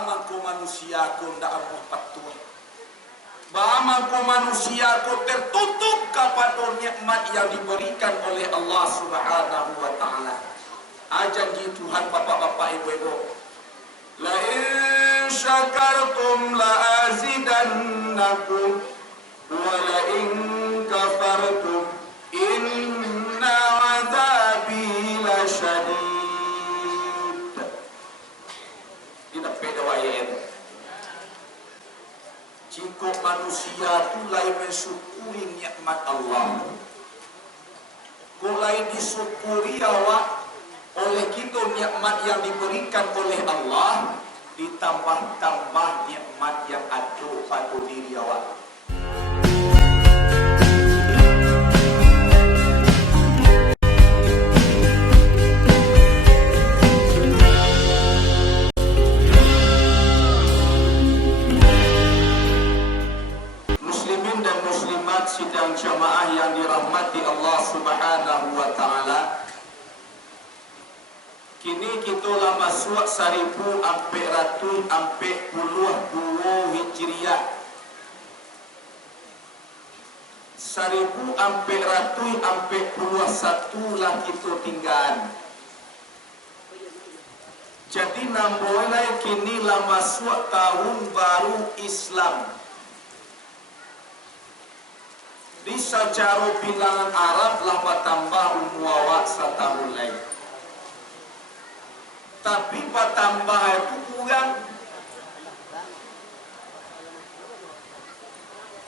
Bama ko manusia ko ndak amuh patuh. Bama ko manusia ko tertutup kepada nikmat yang diberikan oleh Allah Subhanahu wa taala. Janji Tuhan bapak-bapak ibu-ibu. La in syakartum la azidannakum wa la in kafartum inna azabi lasyadid. Kita beda ayat. Jika manusia tu lain mensyukuri nikmat Allah, mulai disyukuri awak oleh kita nikmat yang diberikan oleh Allah, ditambah-tambah nikmat yang ada pada diri awak. Muslimin dan muslimat sidang jamaah yang dirahmati Allah Subhanahu wa taala. Kini kita lah masuk 1442 Hijriah. 1441 lah kita tinggal. Jadi namanya kini lah masuk tahun baru Islam. Di secara bilangan Arab lah bertambah umur setahun lagi. Tapi bertambah itu kurang.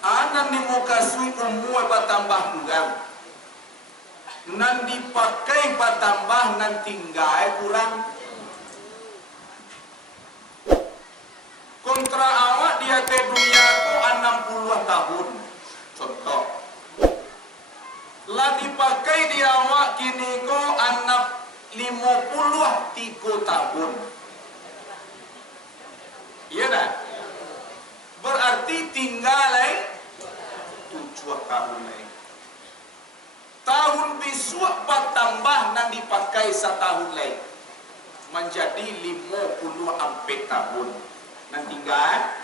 Anak di muka sui umur bertambah kurang. Nan dipakai bertambah, nan tinggal kurang. Kontra awak dia ke dunia itu 60 tahun. Contoh. Lah dipakai di awak kini ko anak 53 tahun. Iya dah. Berarti tinggal 7 tahun lagi. Tahun besok bertambah dan dipakai setahun lagi. Menjadi 54 tahun. Dan tinggal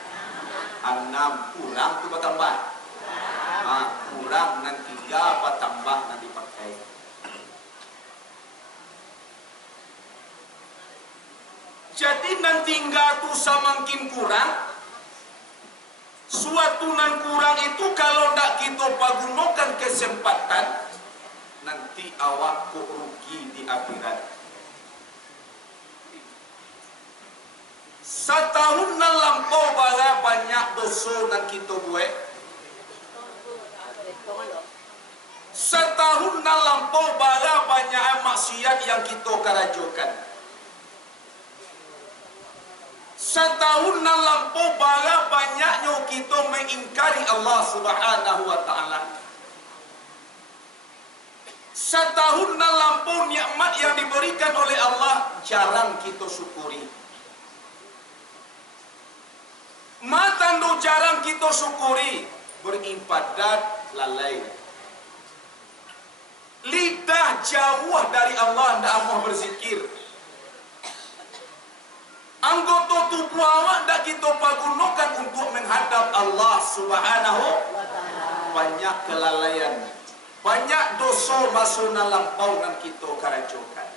6 kurang tu bertambah. Kurang dan 3 bertambah dan dipakai. Jadi nan tinggal tu semakin kurang. Suatu nan kurang itu kalau tak kita gunakan kesempatan, nanti awak kok rugi di akhirat. Setahun nan lampau bala banyak dosa nan kita buat. Setahun nan lampau bala banyak maksiat yang kita kerajokan. Setahun nan lampau bala banyaknya kita mengingkari Allah Subhanahu wa taala. Setahun nan lampau nikmat yang diberikan oleh Allah jarang kita syukuri. Matando jarang kita syukuri, beribadat lalai. Lidah jauh dari Allah, ndak mau berzikir. Anggota tubuh awak tak kita gunakan untuk menghadap Allah Subhanahu wa taala. Banyak kelalaian, banyak dosa masuk lampau dan kita kerajokan.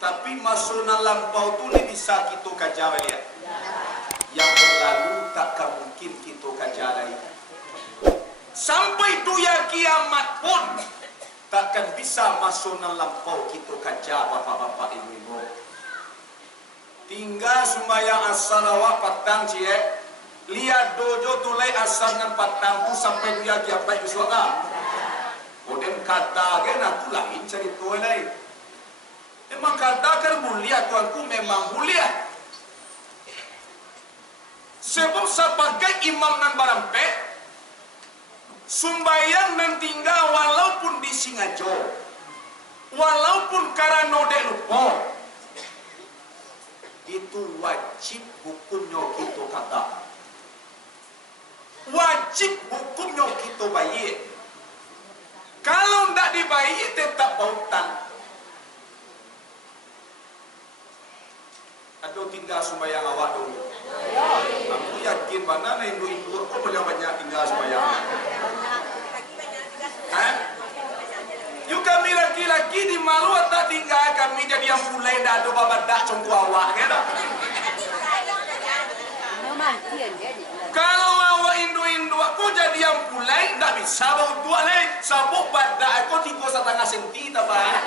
Tapi masuk lampau tu ni bisa kita kajar lihat. Yang berlalu takkan mungkin kita kajar lagi. Sampai dunia kiamat pun takkan bisa masuk lampau kita kajar bapak-bapak ibu-ibu. Tinggal sembahyang asar awak patang cie. Lihat dojo tulai asar dengan patang tu sampai dia kiamat di surga. Kemudian kata kan aku lain cerita lain. Memang katakan mulia tuanku memang mulia. Sebab sebagai imam nan barampe, sembahyang nan tinggal walaupun di Singajo, walaupun karena dek lupa, itu wajib hukumnya kita kata. Wajib hukumnya kita bayar. Kalau tidak dibayar tetap bautang. atau tinggal sembahyang awak dulu? Aku yakin mana Hindu-Hindu aku boleh banyak tinggal sembahyang. You kami laki-laki di malu tak tinggal kami jadi yang mulai dah ada babadak congku awak kan? Kalau awak Hindu-Hindu aku jadi yang mulai tak bisa bawa tua lain. Sabuk badak aku 3,5 senti tak baik.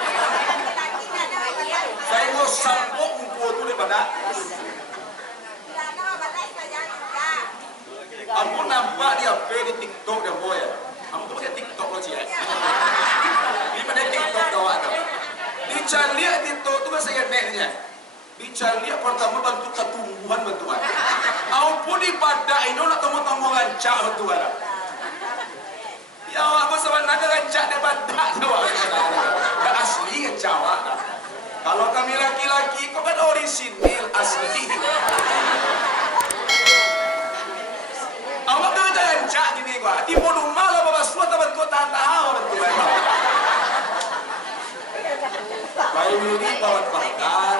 Saya mau sabuk mumpul tu daripada. Aku nampak dia di TikTok dia boy. Kamu tu pakai TikTok lo cik. Ini pada TikTok dah awak tu. Dicari TikTok tu saya netnya. Dicari pertama bantu ketumbuhan bantuan. Aupun di badak ini nak temu-temu rancak bantuan. Ya awak bersama naga rancak dia badak awak. Dah asli rancak awak. Kalau kami laki-laki kau kan orisinil asli. Awak kena rancak gini gua. Tipu rumah lah bawa suat bantu tahan-tahan bantuan. Baik ini bawa badak.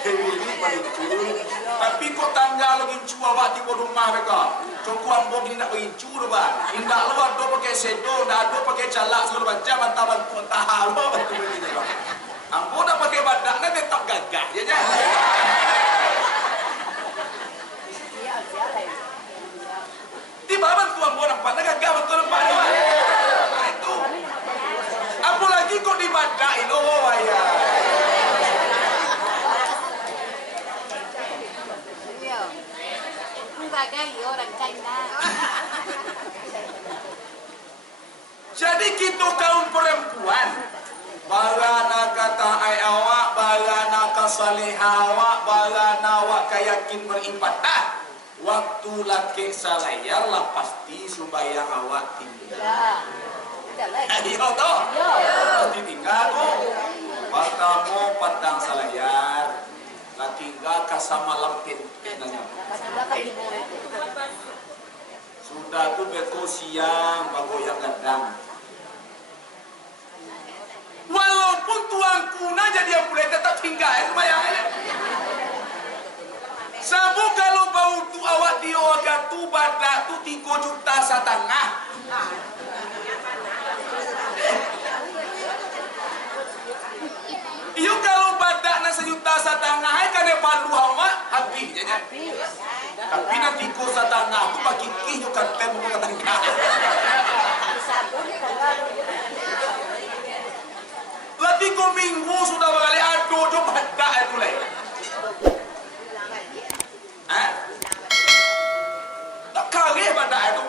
Ini berincur, tapi kok tangga lagi incu awak tiba rumah mereka. Congku ambok ini nak berincur bah. Indah lu ada pakai sedo, dah ada pakai calak segala macam, antah halu betul begini bah. Ambok dah pakai badak, nak tetap gagah je je. Tiba bantu ambok nampak, nak gagah betul nampak dia bah. Itu. Apa lagi kok di badak itu, oh ayah. Orang China. Jadi kita kaum perempuan, balana kata ai awak, balana kasaleha awak, balana awak kayakin beribadah. Waktu laki salayar lah pasti sembahyang awak tinggal. Iya toh? Pasti tinggal tuh. Pertama patang salayar. Tinggal kasama lampin nanya. Sudah tu beko siang bagoyang gadang. Walaupun tuan kuna jadi yang boleh tetap tinggal sembahyang. Sabu kalau bau tu awak dioga tu badak tu 3,5 juta. Iyo kalau badak nak 1,5 juta, hai kan dia palu awak habis je. Tapi nanti 3,5 tu bagi kih tu kan tem bukan tangga. Lagi ko minggu sudah balik ado jo badak itu leh. Tak kare badak itu.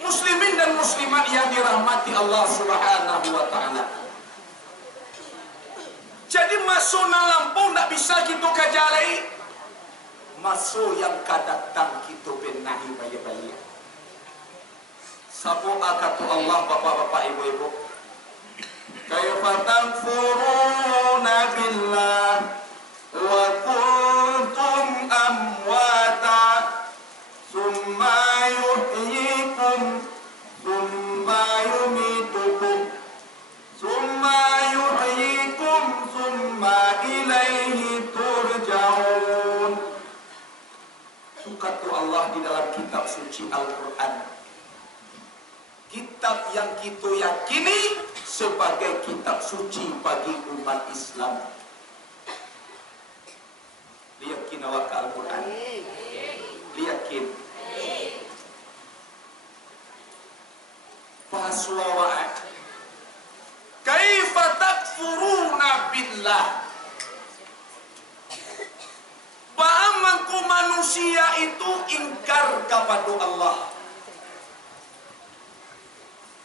Muslimin dan muslimat yang dirahmati Allah Subhanahu wa taala. Jadi masuk na lampau tak bisa kita kajalai. Masuk yang kadatang kita benahi bayi-bayi. Sabu akatu Allah bapak-bapak ibu-ibu. Kaifa tanfuruna billah wa kuntum amwata summa yuhyikum summa yumitukum summa yuhyikum summa ilaihi turja'un. Kata Allah di dalam kitab suci Al-Quran, kitab yang kita yakini sebagai kitab suci bagi umat Islam. Liyakin awak ke Al-Quran. Liyakin. Fahaswawa'at. Kaifa takfuruna billah. Bagaimana manusia itu ingkar kepada Allah.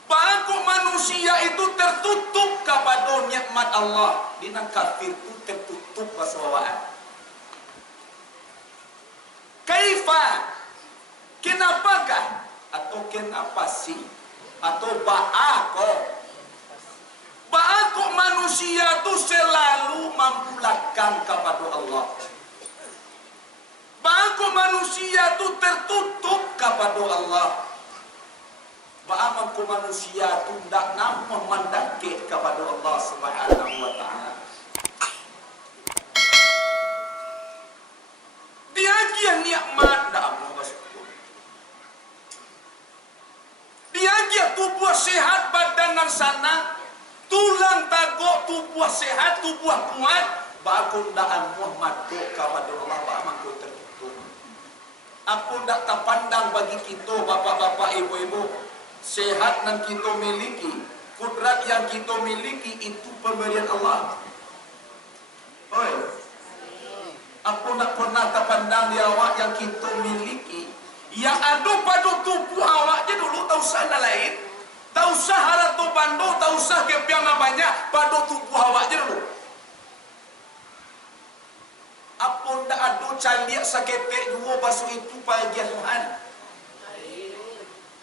Bagaimana manusia itu tertutup kepada nikmat Allah. Dina kafir itu tertutup basawaan. Kaifa? Kenapakah? Atau kenapa sih? Atau ba'ako? Ba'ako manusia itu selalu membelakang kepada Allah. Ba'ako manusia itu tertutup kepada Allah. Ba'ako manusia itu tidak nak memandangkan kepada Allah Subhanahu wa Tuhan tagok tubuh sehat, tubuh kuat, bakundaan Muhammad kepada Allah ba'amangku tertutup. Apa ndak terpandang bagi kita bapak-bapak, ibu-ibu, sehat yang kita miliki, kudrat yang kita miliki itu pemberian Allah. Oi. Apa ndak pernah terpandang di awak yang kita miliki, yang ada pada tubuh awak je dulu, tak usah nak lain, tak usah harap tu bandu, tak usah kepiang nak banyak, pada tubuh awak je dulu. Apa ndak ada caliak saketek dua basuh itu pagi Tuhan.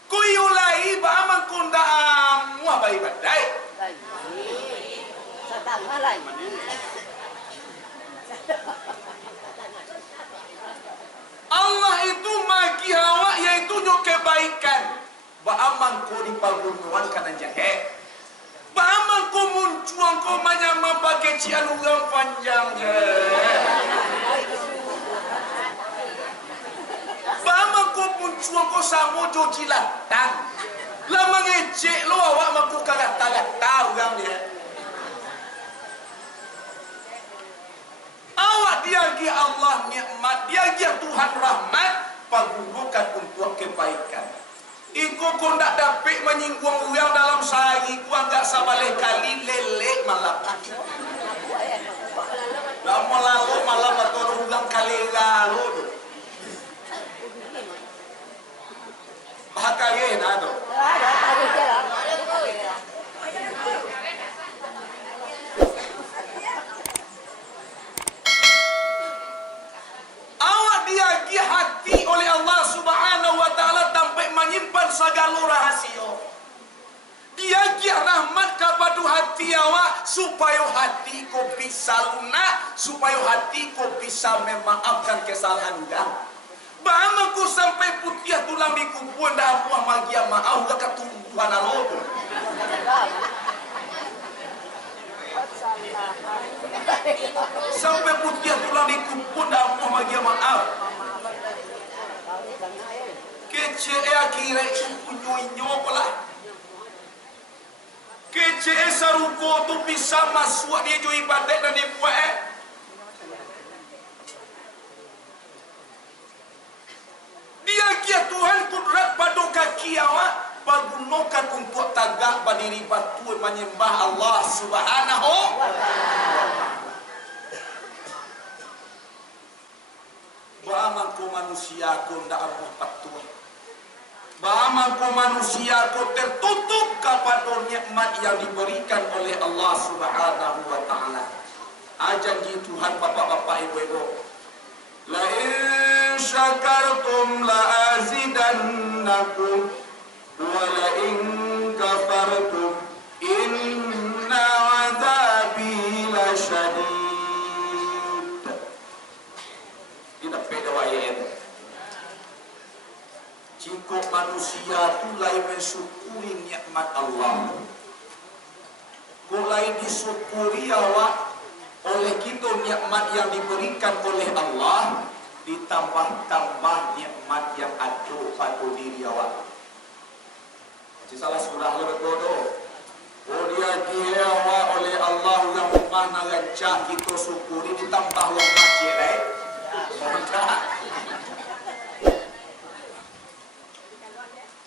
Kuyulai ba'amang kunda muah bayi badai. Sedang malai. Allah itu magi awak yaitu nyo kebaikan. Ba'amang ko di pagunuan kanan jahe. Ba'amang ko muncuang ko manyama pakai cian ulang panjang je. Ba'amang ko muncuang ko samo jo jilatang. Lama ngecek lo awak mampu kagata-gata ulang dia. Awak diagi Allah nikmat, diagi Tuhan rahmat, pagunukan untuk kebaikan. Iku kau nak dapat menyinggung orang dalam sehari, kau enggak sabaleh kali lelek malam. Lama lalu malam atau orang kali lalu tu. Bahakain ada. Ada tadi jalan. Diagi hati oleh Allah Subhanahu wa taala sampai menyimpan segala rahasia. Diagi rahmat kepada hati awak supaya hati ko bisa lunak, supaya hati ko bisa memaafkan kesalahan orang. Bagaimana ko sampai putih tulang di kubur dah buah magia maaf ke ketumbuhan Allah. Sampai putih tulang di kubur dah buah magia maaf. Kece akhirnya punyo pula. Kece saruko tu bisa masuk dia jo ibadat dan dia buat. Dia kia Tuhan kudrat pada kaki awak pagunokan untuk tagak berdiri batu menyembah Allah Subhanahu wa taala. Ba'amangku manusia ku ndak amuh patuh. Ba'amangku manusia ku tertutup kepada nikmat yang diberikan oleh Allah Subhanahu wa taala. Janji Tuhan bapak-bapak ibu-ibu. La in syakartum la azidannakum wa la in kafartum inna 'adzabi lasyadid. Tidak beda ayat. Jika manusia tu lain mensyukuri nikmat Allah, mulai disyukuri awak oleh kita nikmat yang diberikan oleh Allah, ditambah-tambah nikmat yang ada pada diri awak. Salah surah Al-Qur'an. Oh dia awak oleh Allah yang mana rancak kita syukuri ditambah wong masjid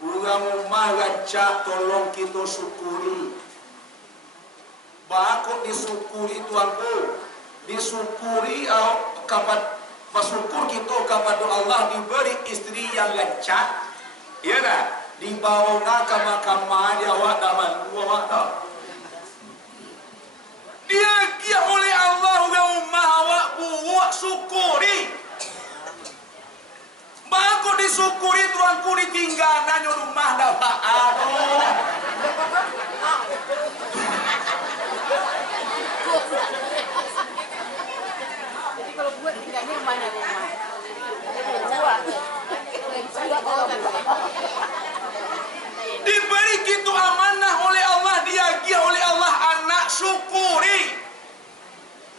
Orang rumah rancak tolong kita syukuri. Bakut disyukuri tuanku, disyukuri kepada bersyukur kita kepada Allah diberi isteri yang rancak. Ya dah, dibawa ke mahkamah dia awak dah malu awak dah. Dia oleh Allah orang rumah awak buat syukuri. Bagus disyukuri tuanku ditinggal nanya rumah dah aduh. Jadi kalau buat tinggalnya mana rumah? Diberi gitu amanah oleh Allah, diagi oleh Allah anak syukuri.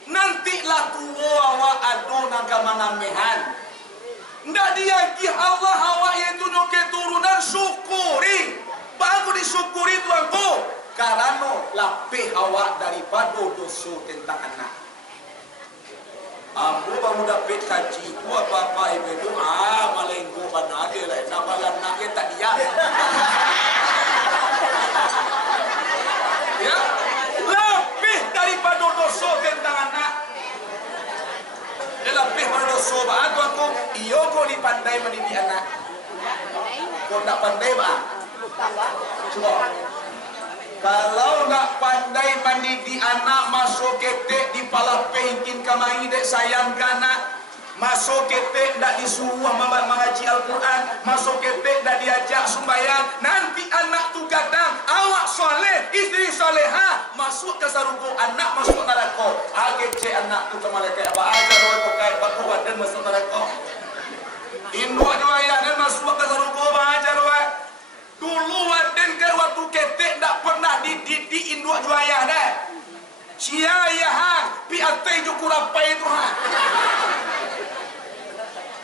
Nantilah tua awak adu nagamangamehan. Ndak diagi Allah awak yaitu nyoke turunan syukuri. Bagus disyukuri tuanku. Karena lapih awak daripada dosa tentang anak. Ambo baru dapat kaji ku apa-apa ibu malenggo mana dia lah. Nak balan nak dia tak dia. Ya, lebih daripada dosa tentang anak. Dia lebih daripada dosa. Aku iyo kau ni pandai mendidik anak. Kau tak pandai bah? Cuba. Kalau nak pandai mendidik anak, masuk ketek di pala pengkin kamai dek sayang anak. Masuk ketek dak disuruh mengaji Al-Quran, masuk ketek dak diajak sembahyang. Nanti anak tu kadang awak soleh, isteri soleha, masuk ke sarugo, anak masuk neraka. Agece anak tu ke malaikat apa ajar roh pakai bakuat dan masuk neraka. Induk juaya dan masuk ke sarugo ajar roh. Dulu waden ke waktu ketek tak pernah dididik induk juaya dah. Cia ya hang, pi atai jo kurapai tu hang.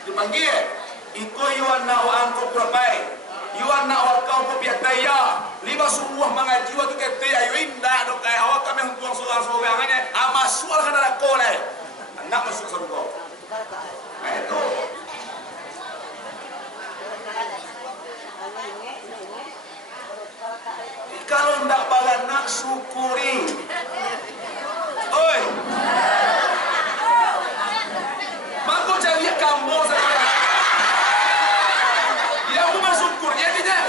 Dipanggil, iko yuan nak angko kurapai. Yuan nak wakau ko pi atai ya. Lima suruh mengaji waktu ketek ayo indah dok kai awak kami hukum soal-soal angane. Masuk kan ada kolai. Anak masuk surga. Itu. Kalau ndak balan nak syukuri. Oi. Mangko cari kamu saja. Dia aku bersyukur dia dia.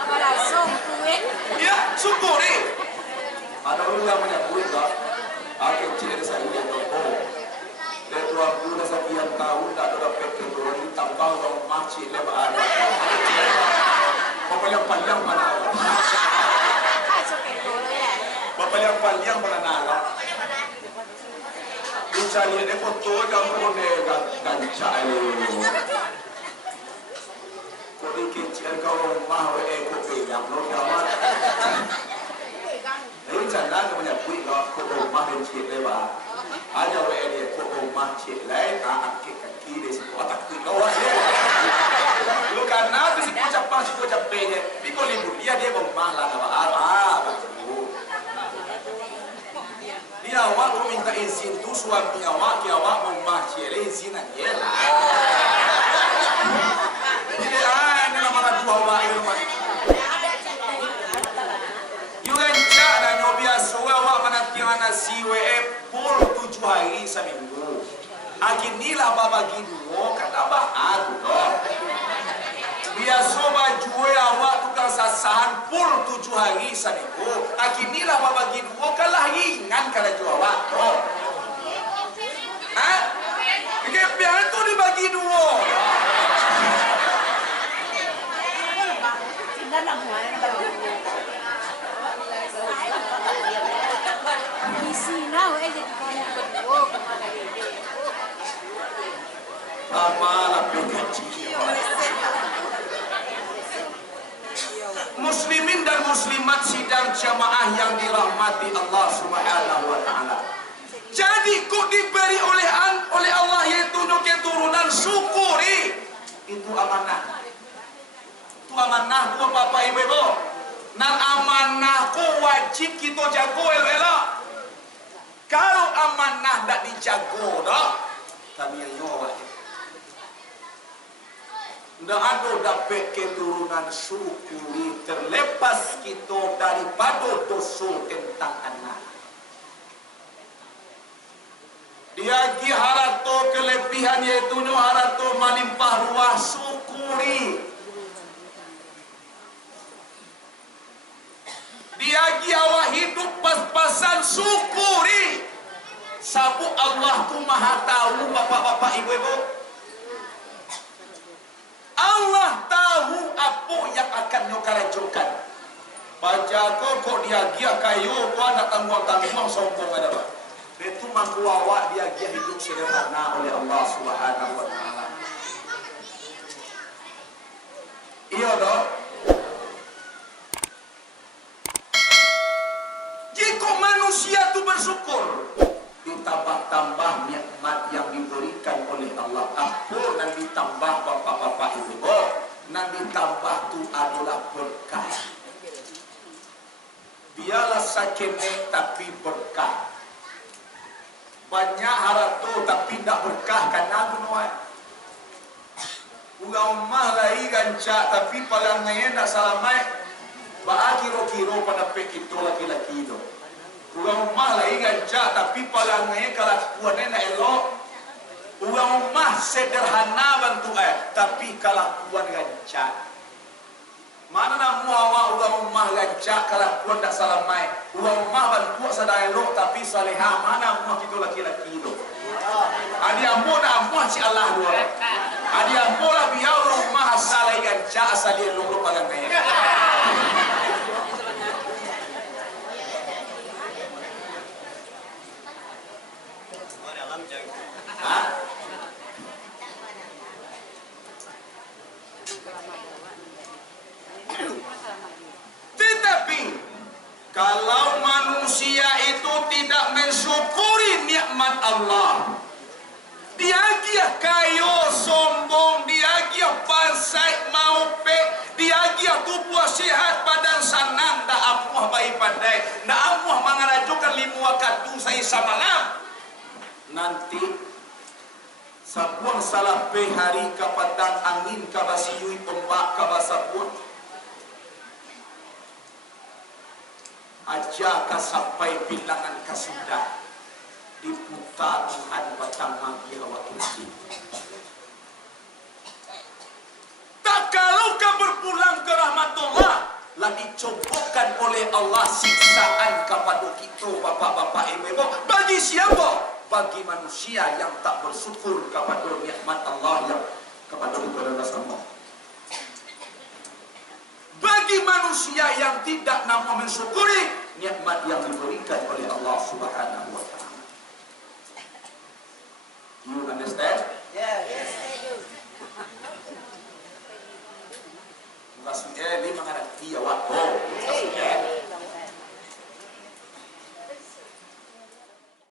Apa langsung kue? Ya, syukuri. Ada orang yang menyebut tak? Aku ciri saya dia tahu. Dia tua pun sekian tahun tak ada pekerjaan ini tambah orang masjid lebar ada. Bapa yang panjang mana? Bapa yang panjang mana nala? Dicari dia foto kamu dia ganca ini. Kau dikecil kau rumah kau pegang lo kawan. Ini jangan kau menyebut kau rumah bencik lebar. Ada orang dia kau rumah cik lain, akik kaki dia situ otak tu kau dia. Lu karena tu si ucapan si ucapnya, biko limbur dia rumah lah nama betul. Dia awak tu minta izin tu suami awak, dia awak rumah cik lain izinan dia lah. Jadi ini nama dua awak di rumah. Yuenca dan biasa awak menanti anak si pul 7 hari seminggu. Akinilah baba giduo kata bah aku doh. Biasa baju awak tukang sasahan pul 7 hari seminggu. Akinilah baba giduo kalah ingan kalau jual awak doh. Hah? Kebiasaan tu dibagi dua. Muslimin dan muslimat sidang jamaah yang dirahmati Allah Subhanahu wa taala. Jadi kau diberi oleh Allah yaitu keturunan syukuri. Itu amanah. Itu amanah ku Bapak Ibu. Nan amanah ku wajib kita jago elok. Kalau amanah tak dijago dah, kami ayo wajib. Ndak ada dapat keturunan syukuri terlepas kita daripada dosa tentang anak. Dia gi harato kelebihan yaitu harato melimpah ruah syukuri. Dia gi awak hidup pas-pasan syukuri. Sabu Allah tu maha tahu bapak-bapak ibu-ibu. Allah tahu apa yang akan nyokarajukan. Baca kok dia gia kayu kau nak tanggung-tanggung sombong ada apa? Itu mampu awak dia gia hidup sederhana oleh Allah Subhanahu wa taala. Iya dong. Jika manusia itu bersyukur, ditambah-tambah nikmat yang diberikan oleh Allah. Ampun dan ditambah bapak-bapak nan ditambah tu adalah berkah. Biarlah sakene tapi berkah. Banyak harato tapi tak berkah kan nuai. Ulang mah lai ganca tapi palangnya nak salamai. Ba kiro-kiro pada pek itu laki-laki itu. Ulang mah lai ganca tapi palangnya kelakuannya nak elok. Ulang mah sederhana bantu tapi kelakuan ganca. Mana nak muawa ulang mah ganca kelakuan tak salamai. Ulang mah bantu sadai elok tapi salihah. Mana muah itu laki-laki itu. Adi ambo na ambo si Allah dua. Adi ambo lah biar rumah asal ganca asal dia elok palangnya. Tetapi kalau manusia itu tidak mensyukuri nikmat Allah, dia kayo sombong, dia pasai mau pe, dia tubuh sehat badan sanang, dah amuh baik pandai, dah amuh mengarajukan 5 waktu saya samalam. Nanti sabuang salah pe hari kapatang angin kabasiyui ombak kabasapun aja ka sampai bilangan kasudah diputar Tuhan batang magi awak kursi. Tak kalau kau berpulang ke rahmatullah lah dicobokkan oleh Allah siksaan kepada kita bapak-bapak ibu-ibu. Bagi siapa? Bagi manusia yang tak bersyukur kepada nikmat Allah yang kepada kita sama. Bagi manusia yang tidak nak mensyukuri nikmat yang diberikan oleh Allah Subhanahu wa taala. You understand? Yes. Maksudnya ini menghadapi awak. Oh, maksudnya